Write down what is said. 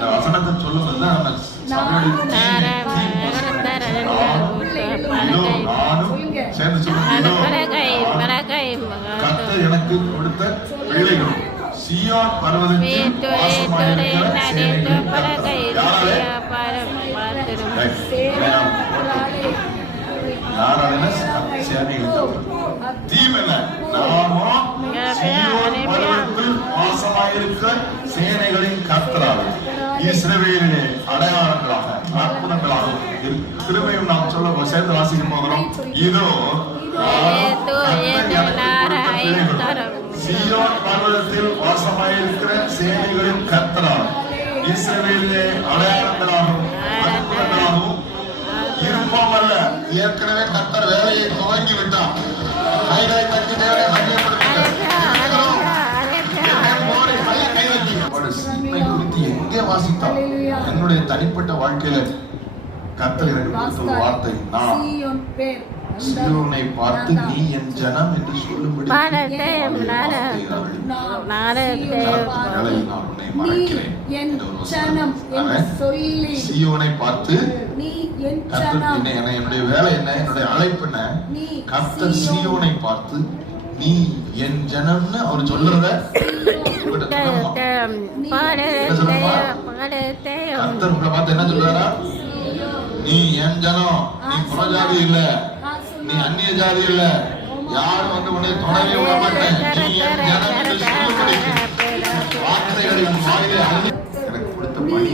இந்த வசனத்தை சொல்லும்போது தான் நம்ம சேர்ந்து கர்த்தர் எனக்கு கொடுத்த பிள்ளைகள் சீயோன் பர்வதத்தில் சேனைகளின் கர்த்தராக இஸ்ரவேலிலே அடையாளங்களாக அற்புதங்களாக திரும்பியும் நாம் சொல்ல சேர்ந்து வாசிக்க போகிறோம். இதோ சீயோன் பர்வதத்தில் வாசமாயிருக்கிற சேனைகளின் கர்த்தராக இஸ்ரவேலிலே அடையாளங்களாகவும் அற்புதங்களாகவும் இருப்போம் அல்ல. ஏற்கனவே கர்த்தர் வேலையை துவங்கி விட்டார். எங்கே வாசித்தால் என்னுடைய தனிப்பட்ட வாழ்க்கையில கர்த்தர் எனக்கு கொடுத்த ஒரு வார்த்தை, நான் சீயோனை பார்த்து நீ என் ஜனம் என்று சொல்லும்படி சீயோனை பார்த்து என்னுடைய வேலை என்ன, என்னுடைய அழைப்பு என்ன, கர்த்தர் சீயோனை பார்த்து நீ என் ஜனம்னு அவர் சொல்றத கர்த்தர் உங்களை பார்த்து என்ன சொல்றாரா, நீ என் ஜனம், நீ புறஜாதி இல்ல, நீ அந்நிய ஜாதி இல்ல, யாரும் வந்து உன்னை தொடவே விட மாட்டேன், நீ என் ஜனம் என்று சொல்லும்படி வார்த்தைகள் என் வாயிலே எனக்கு கொடுத்த பணி